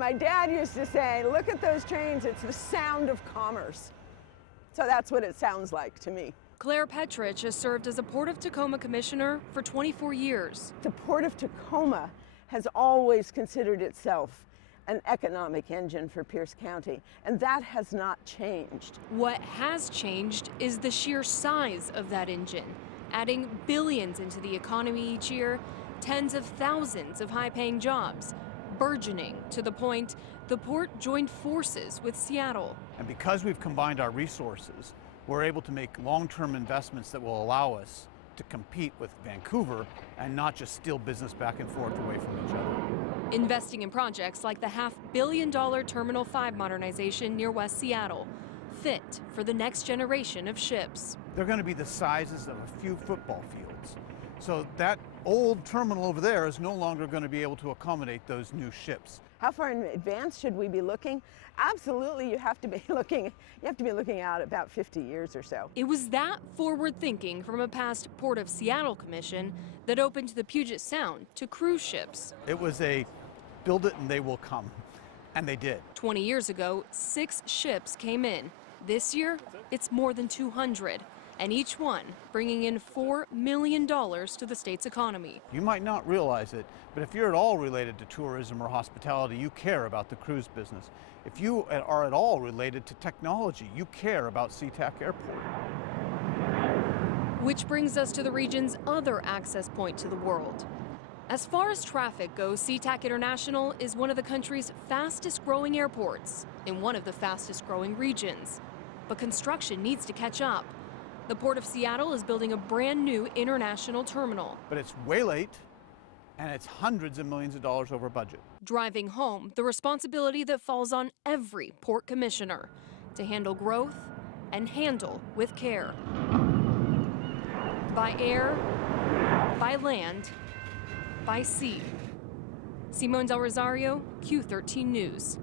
My dad used to say, look at those trains, it's the sound of commerce. So that's what it sounds like to me. Claire Petrich has served as a Port of Tacoma commissioner for 24 years. The Port of Tacoma has always considered itself an economic engine for Pierce County, and that has not changed. What has changed is the sheer size of that engine, adding billions into the economy each year, tens of thousands of high-paying jobs, burgeoning to the point the port joined forces with Seattle. And because we've combined our resources, we're able to make long-term investments that will allow us to compete with Vancouver and not just steal business back and forth away from each other. Investing in projects like the $500 million Terminal 5 modernization near West Seattle, fit for the next generation of ships. They're going to be the sizes of a few football fields. So that old terminal over there is no longer going to be able to accommodate those new ships. How far in advance should we be looking? Absolutely, you have to be looking out about 50 years or so. It was that forward thinking from a past Port of Seattle commission that opened the Puget Sound to cruise ships. It was a build it and they will come, and they did. 20 years ago, 6 ships came in. This year, it's more than 200. And each one bringing in $4 million to the state's economy. You might not realize it, but if you're at all related to tourism or hospitality, you care about the cruise business. If you are at all related to technology, you care about SeaTac Airport. Which brings us to the region's other access point to the world. As far as traffic goes, SeaTac International is one of the country's fastest growing airports in one of the fastest growing regions. But construction needs to catch up. The Port of Seattle is building a brand new international terminal. But it's way late, and it's hundreds of millions of dollars over budget. Driving home the responsibility that falls on every port commissioner to handle growth and handle with care. By air, by land, by sea. Simone Del Rosario, Q13 News.